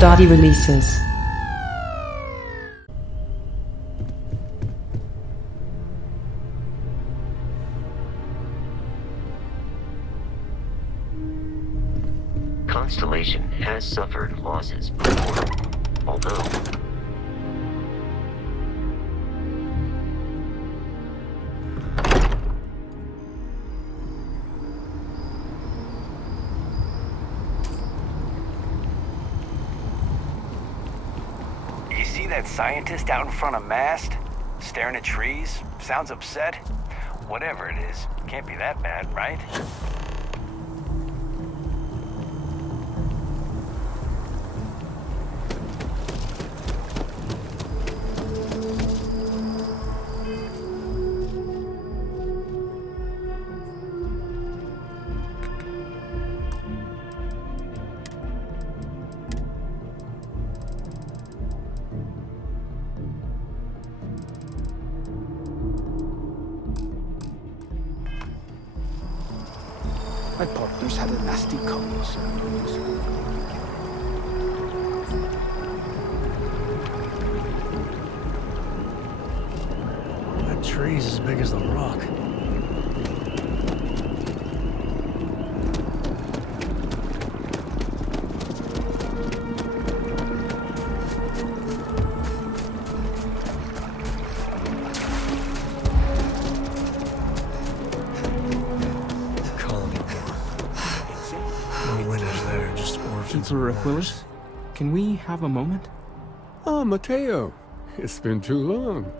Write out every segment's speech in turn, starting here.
DODI releases. Constellation has suffered losses before, although you see that scientist out in front of mast? Staring at trees? Sounds upset? Whatever it is, can't be that bad, right? My partner's had a nasty cold, so That tree's as big as the rock. No winners there, just orphans. Keeper Aquilus, can we have a moment? Oh, Mateo. It's been too long.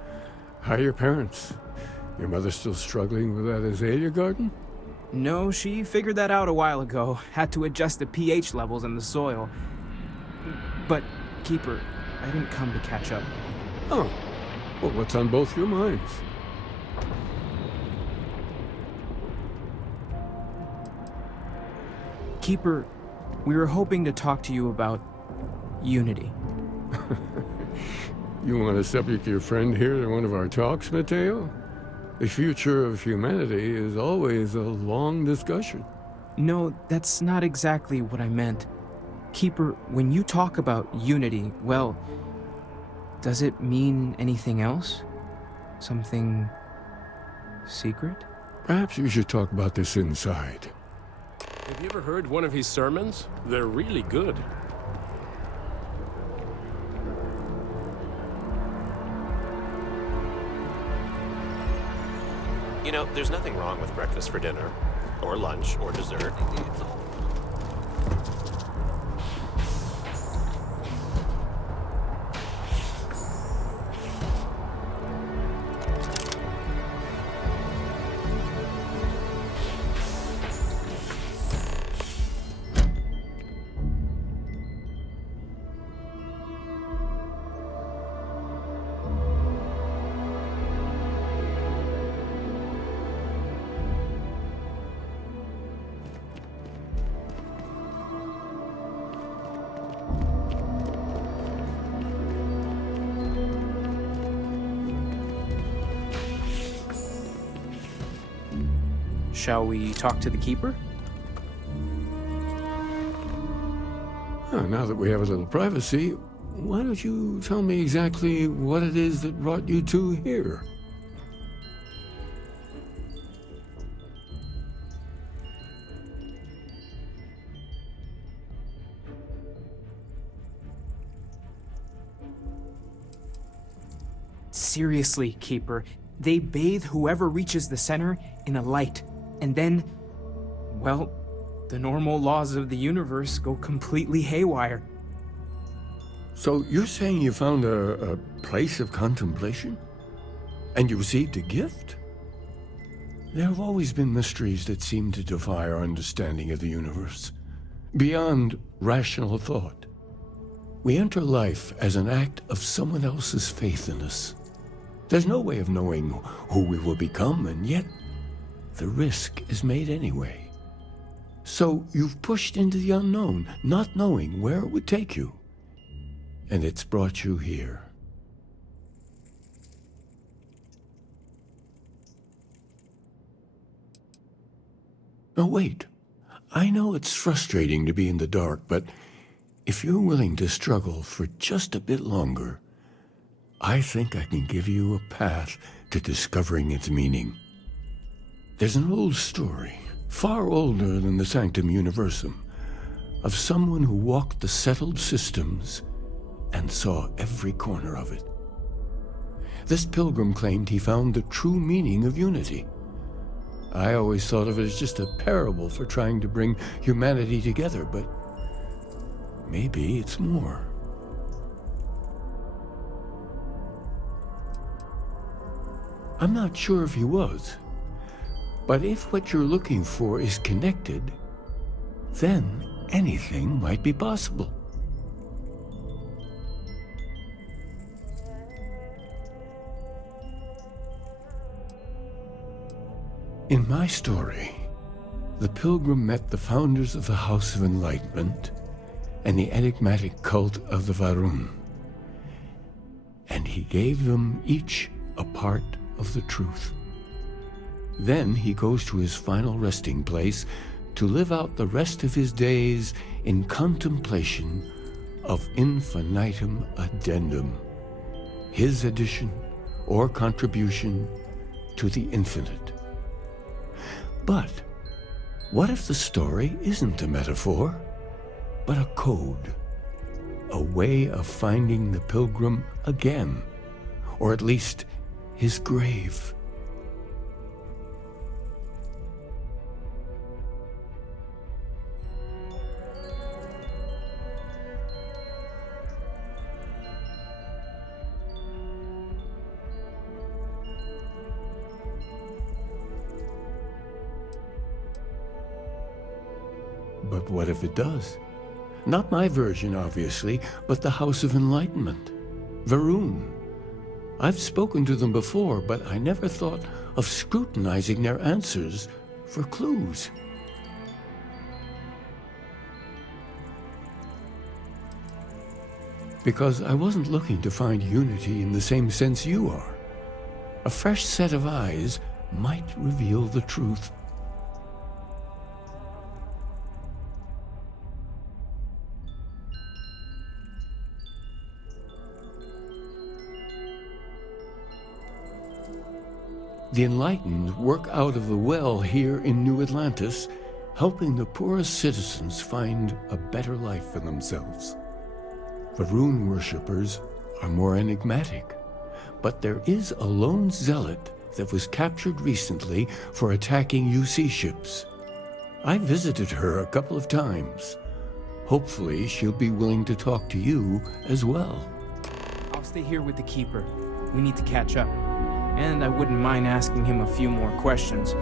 How are your parents? Your mother still struggling with that azalea garden? No, she figured that out a while ago. Had to adjust the pH levels in the soil. But, Keeper, I didn't come to catch up. Oh. Well, what's on both your minds? Keeper, we were hoping to talk to you about Unity. You want to subject your friend here to one of our talks, Mateo? The future of humanity is always a long discussion. No, that's not exactly what I meant. Keeper, when you talk about Unity, well, does it mean anything else? Something secret? Perhaps you should talk about this inside. Have you ever heard one of his sermons? They're really good. You know, there's nothing wrong with breakfast for dinner, or lunch, or dessert. It's all... Shall we talk to the Keeper? Oh, now that we have a little privacy, why don't you tell me exactly what it is that brought you two here? Seriously, Keeper, they bathe whoever reaches the center in a light, and then, well, the normal laws of the universe go completely haywire. So you're saying you found a place of contemplation? And you received a gift? There have always been mysteries that seem to defy our understanding of the universe, beyond rational thought. We enter life as an act of someone else's faith in us. There's no way of knowing who we will become, and yet the risk is made anyway. So you've pushed into the unknown, not knowing where it would take you. And it's brought you here. Now wait, I know it's frustrating to be in the dark, but If you're willing to struggle for just a bit longer, I think I can give you a path to discovering its meaning. There's an old story, far older than the Sanctum Universum, of someone who walked the settled systems and saw every corner of it. This pilgrim claimed he found the true meaning of unity. I always thought of it as just a parable for trying to bring humanity together, but maybe it's more. I'm not sure if he was, but if what you're looking for is connected, then anything might be possible. In my story, the pilgrim met the founders of the House of Enlightenment and the enigmatic cult of the Varun, and he gave them each a part of the truth. Then he goes to his final resting place to live out the rest of his days in contemplation of infinitum addendum, his addition or contribution to the infinite. But what if the story isn't a metaphor, but a code, a way of finding the pilgrim again, or at least his grave? But what if it does? Not my version, obviously, but the House of Enlightenment. Varun. I've spoken to them before, but I never thought of scrutinizing their answers for clues. Because I wasn't looking to find unity in the same sense you are. A fresh set of eyes might reveal the truth. The enlightened work out of the well here in New Atlantis, helping the poorest citizens find a better life for themselves. Varun worshippers are more enigmatic, but there is a lone zealot that was captured recently for attacking UC ships. I visited her a couple of times. Hopefully she'll be willing to talk to you as well. I'll stay here with the Keeper. We need to catch up. And I wouldn't mind asking him a few more questions.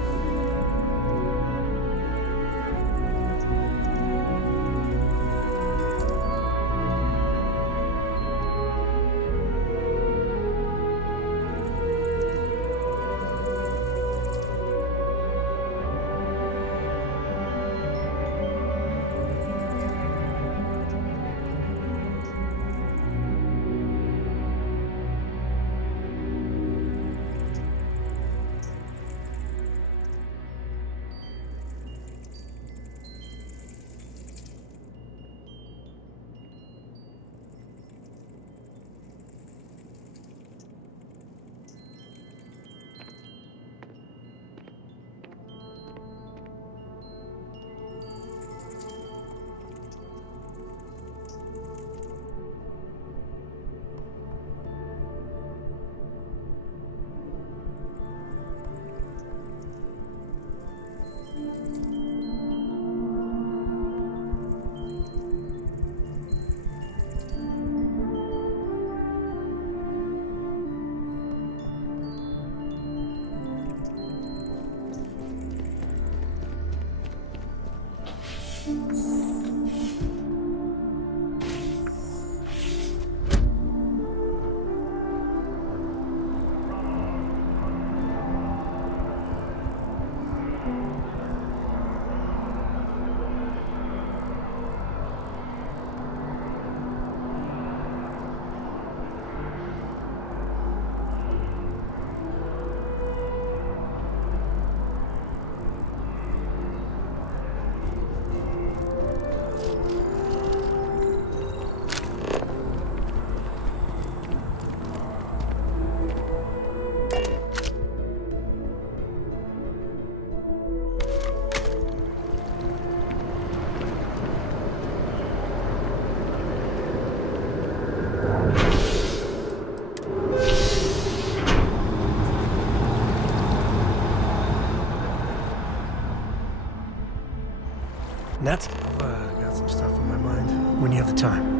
Net? I've got some stuff on my mind. When you have the time.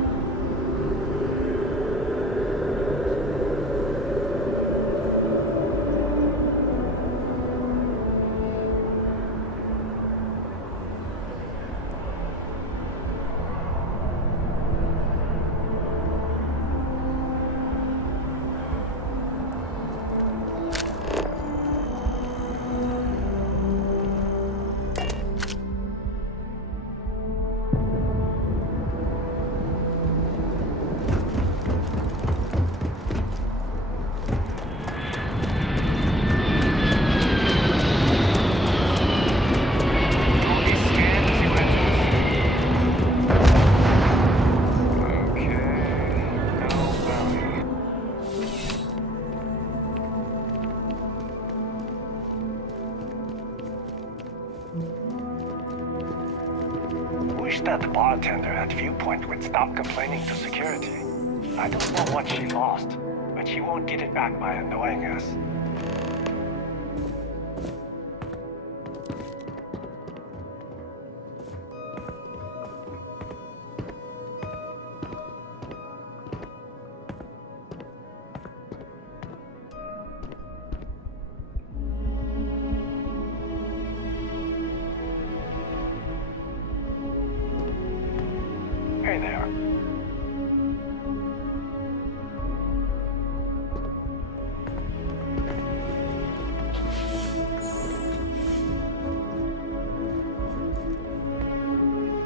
Wish that bartender at Viewpoint would stop complaining to security. I don't know what she lost, but she won't get it back by annoying us. Hey there.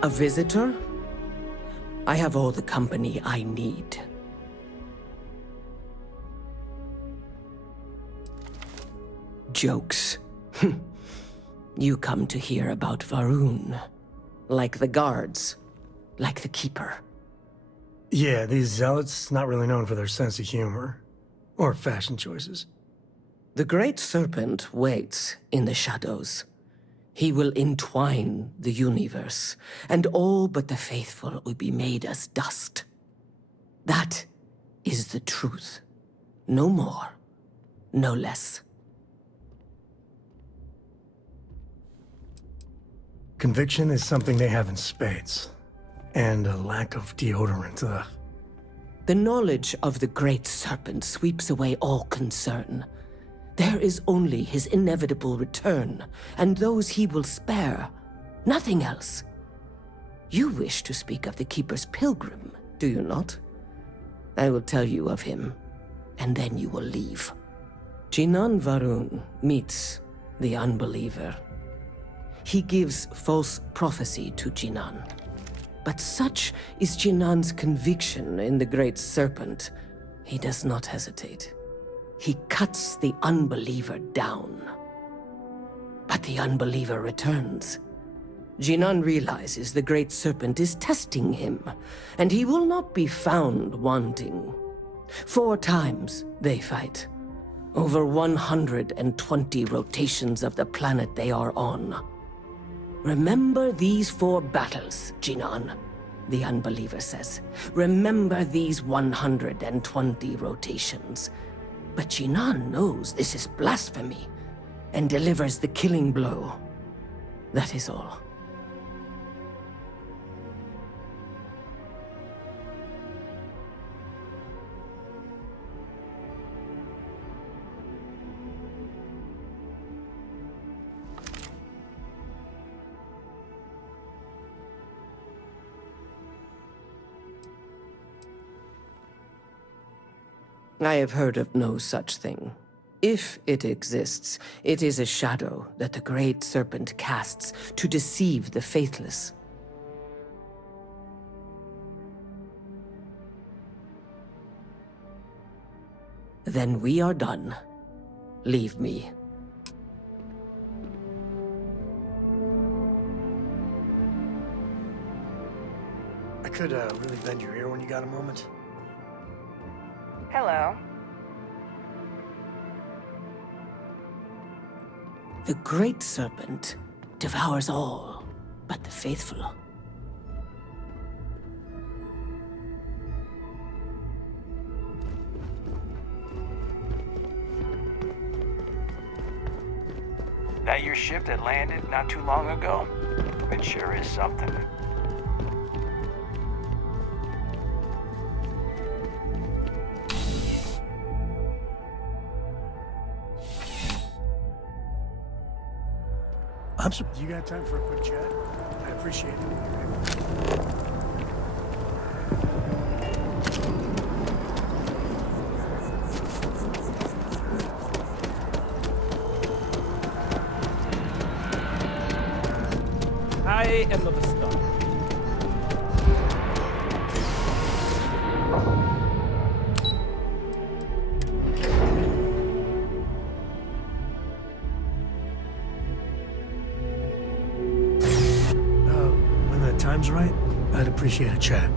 A visitor? I have all the company I need. Jokes. You come to hear about Varun. Like the guards. Like the Keeper. Yeah, these zealots, not really known for their sense of humor. Or fashion choices. The Great Serpent waits in the shadows. He will entwine the universe, and all but the faithful will be made as dust. That is the truth. No more, no less. Conviction is something they have in spades. And a lack of deodorant, ugh. The knowledge of the Great Serpent sweeps away all concern. There is only his inevitable return, and those he will spare. Nothing else. You wish to speak of the Keeper's pilgrim, do you not? I will tell you of him, and then you will leave. Jinan Varun meets the unbeliever. He gives false prophecy to Jinan. But such is Jinan's conviction in the Great Serpent, he does not hesitate. He cuts the unbeliever down. But the unbeliever returns. Jinan realizes the Great Serpent is testing him, and he will not be found wanting. 4 times they fight. Over 120 rotations of the planet they are on. Remember these 4 battles, Jinan, the unbeliever says. Remember these 120 rotations. But Jinan knows this is blasphemy, and delivers the killing blow. That is all. I have heard of no such thing. If it exists, it is a shadow that the Great Serpent casts to deceive the faithless. Then we are done. Leave me. I could really bend your ear when you got a moment. Hello. The Great Serpent devours all but the faithful. That your ship that landed not too long ago? It sure is something. You got time for a quick chat? I appreciate it. I am not a star. When the time's right, I'd appreciate a chat.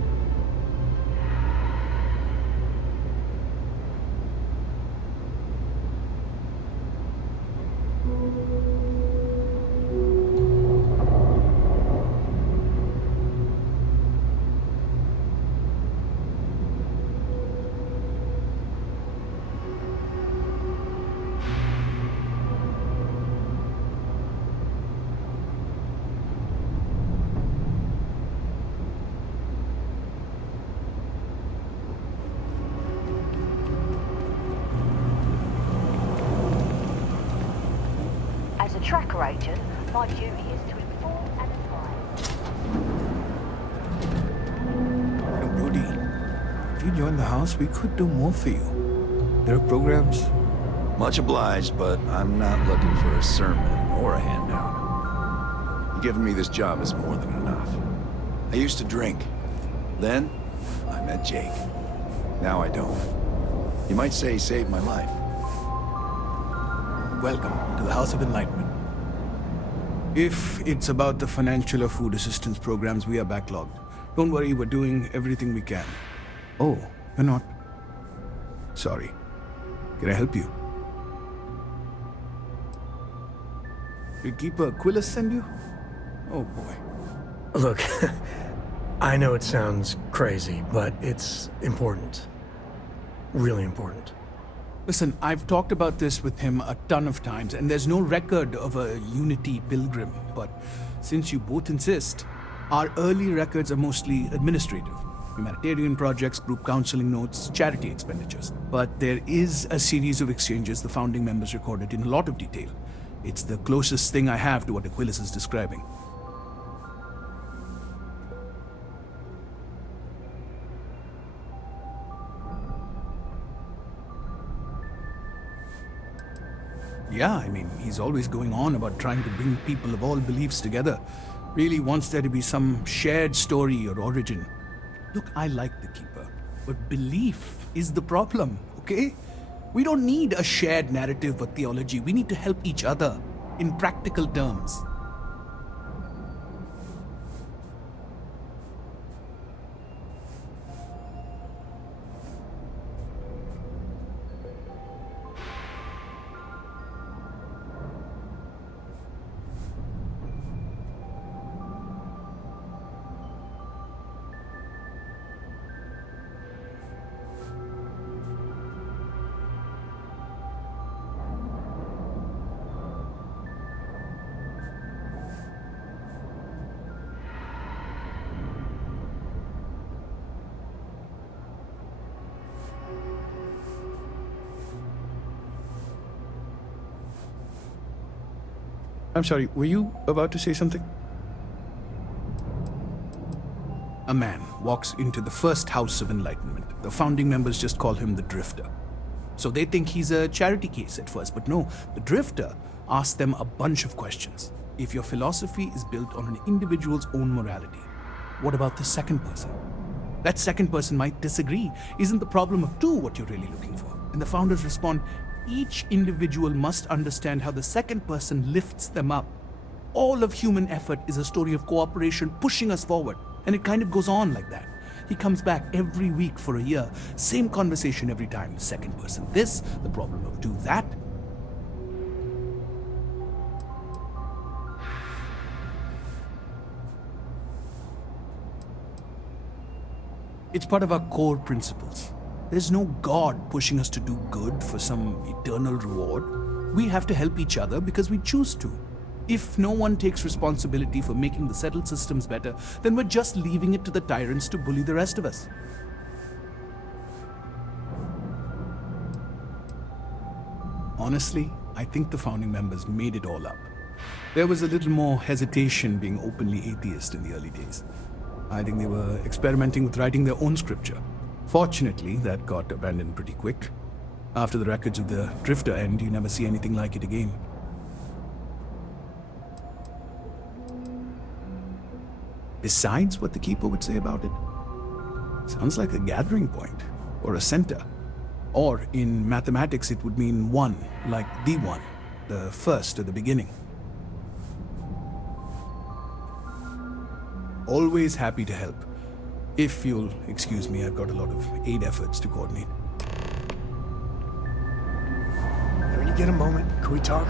As a tracker agent, my duty is to inform and advise. DODI, if you join the house, we could do more for you. There are programs. Much obliged, but I'm not looking for a sermon or a handout. Giving me this job is more than enough. I used to drink. Then, I met Jake. Now I don't. You might say he saved my life. Welcome to the House of Enlightenment. If it's about the financial or food assistance programs, we are backlogged. Don't worry, we're doing everything we can. Oh, you're not? Sorry. Can I help you? Did Keeper Aquilus send you? Oh boy. Look, I know it sounds crazy, but it's important. Really important. Listen, I've talked about this with him a ton of times, and there's no record of a Unity pilgrim. But since you both insist, our early records are mostly administrative. Humanitarian projects, group counseling notes, charity expenditures. But there is a series of exchanges the founding members recorded in a lot of detail. It's the closest thing I have to what Aquilus is describing. Yeah, I mean, he's always going on about trying to bring people of all beliefs together. Really wants there to be some shared story or origin. Look, I like the Keeper, but belief is the problem, okay? We don't need a shared narrative or theology. We need to help each other in practical terms. I'm sorry, were you about to say something? A man walks into the first House of Enlightenment. The founding members just call him the Drifter. So they think he's a charity case at first, but no, the Drifter asks them a bunch of questions. If your philosophy is built on an individual's own morality, what about the second person? That second person might disagree. Isn't the problem of two what you're really looking for? And the founders respond, each individual must understand how the second person lifts them up. All of human effort is a story of cooperation pushing us forward. And it kind of goes on like that. He comes back every week for a year. Same conversation every time. Second person this, the problem of two that. It's part of our core principles. There's no God pushing us to do good for some eternal reward. We have to help each other because we choose to. If no one takes responsibility for making the settled systems better, then we're just leaving it to the tyrants to bully the rest of us. Honestly, I think the founding members made it all up. There was a little more hesitation being openly atheist in the early days. I think they were experimenting with writing their own scripture. Fortunately, that got abandoned pretty quick. After the records of the Drifter end, you never see anything like it again. Besides what the Keeper would say about it, sounds like a gathering point, or a center. Or, in mathematics, it would mean one, like the one, the first or the beginning. Always happy to help. If you'll excuse me, I've got a lot of aid efforts to coordinate. When you get a moment, can we talk?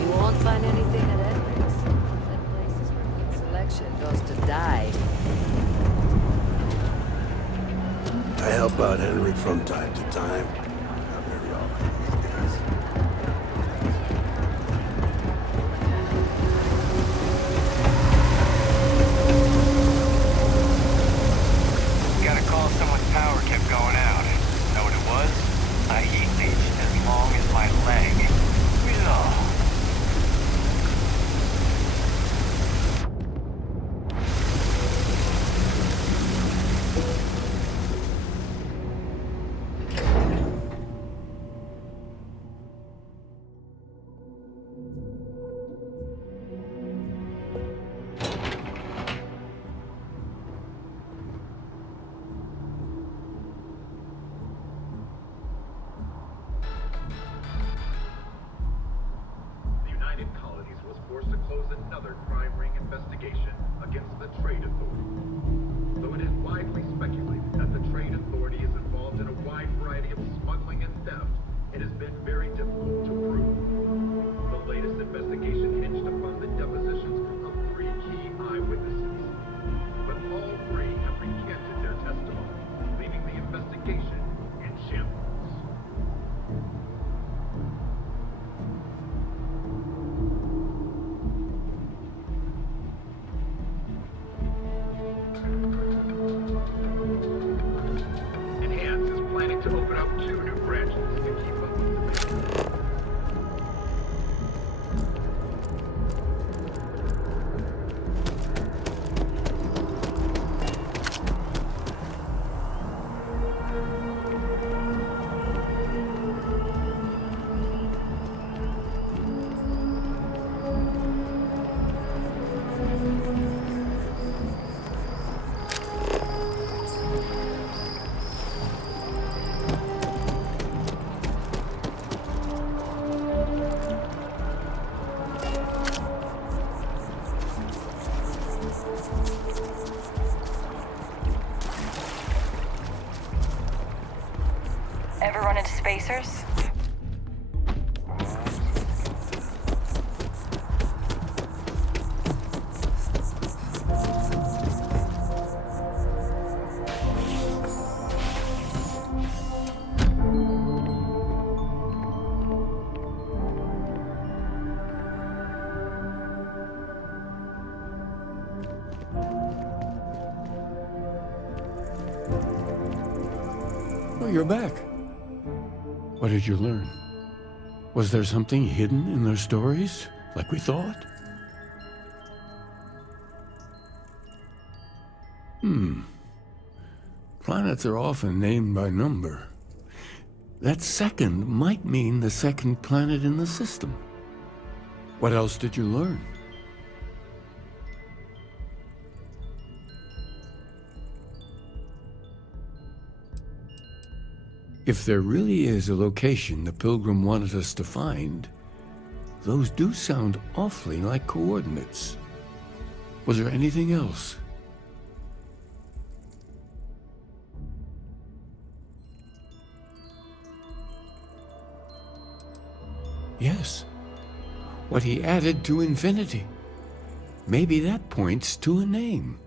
You won't find anything at Edmonds. That place is where good selection goes to die. I help out Henry from time to time. Not very often these days. Got a call someone's power kept going out. Know what it was? A heat leech as long as my leg. Ugh. Ever run into spacers? Oh, you're back. What did you learn? Was there something hidden in their stories, like we thought? Planets are often named by number. That second might mean the second planet in the system. What else did you learn? If there really is a location the Pilgrim wanted us to find, those do sound awfully like coordinates. Was there anything else? Yes. What he added to infinity. Maybe that points to a name.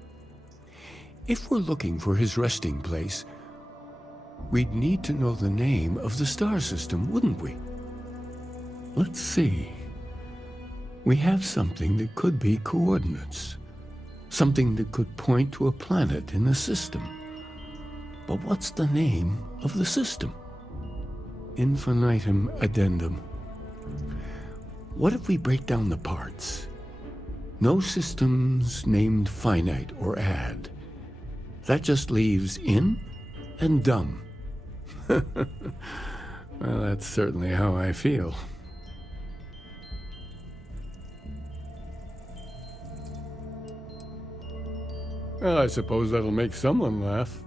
If we're looking for his resting place, we'd need to know the name of the star system, wouldn't we? Let's see. We have something that could be coordinates. Something that could point to a planet in the system. But what's the name of the system? Infinitum addendum. What if we break down the parts? No systems named finite or add. That just leaves in and dumb. Well, that's certainly how I feel. Well, I suppose that'll make someone laugh.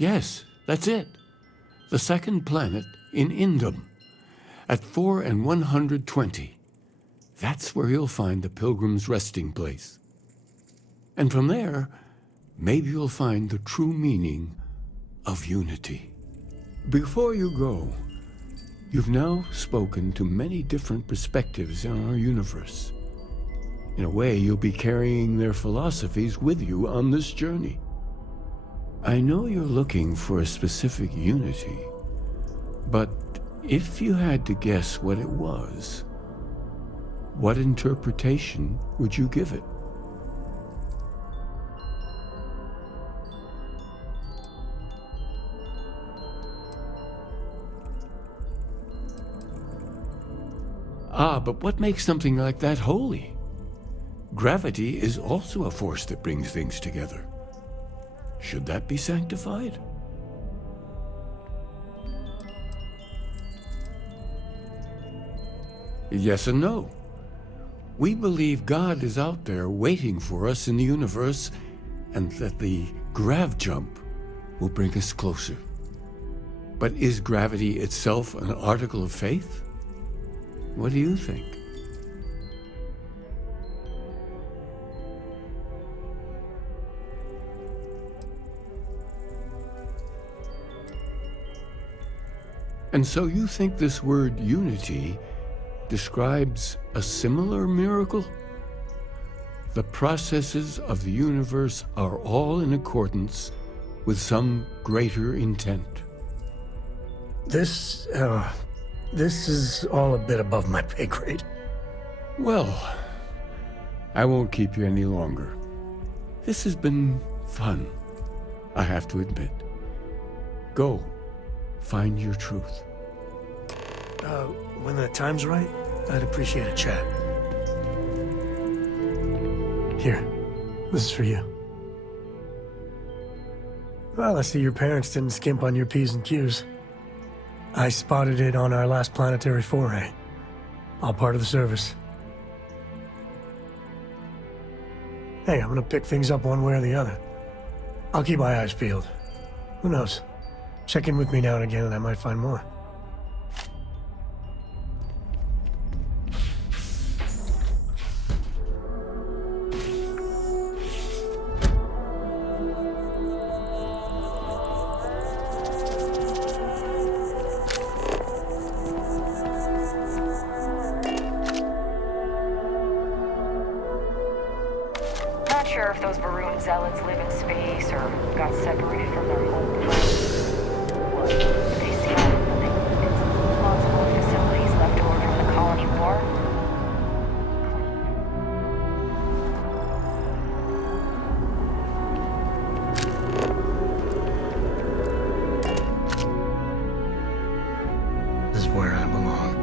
Yes, that's it. The second planet in Indum, at 4 and 120. That's where you'll find the Pilgrim's resting place. And from there, maybe you'll find the true meaning of unity. Before you go, you've now spoken to many different perspectives in our universe. In a way, you'll be carrying their philosophies with you on this journey. I know you're looking for a specific unity, but if you had to guess what it was, what interpretation would you give it? Ah, but what makes something like that holy? Gravity is also a force that brings things together. Should that be sanctified? Yes and no. We believe God is out there waiting for us in the universe, and that the grav jump will bring us closer. But is gravity itself an article of faith? What do you think? And so you think this word unity describes a similar miracle? The processes of the universe are all in accordance with some greater intent. This is all a bit above my pay grade. Well, I won't keep you any longer. This has been fun, I have to admit. Go. Find your truth. When the time's right, I'd appreciate a chat. Here, this is for you. Well, I see your parents didn't skimp on your P's and Q's. I spotted it on our last planetary foray. All part of the service. Hey, I'm gonna pick things up one way or the other. I'll keep my eyes peeled. Who knows? Check in with me now and again and I might find more. Not sure if those Varun zealots live in space or got separated from their home planet. They seem plausible facilities left over from the colony war. This is where I belong.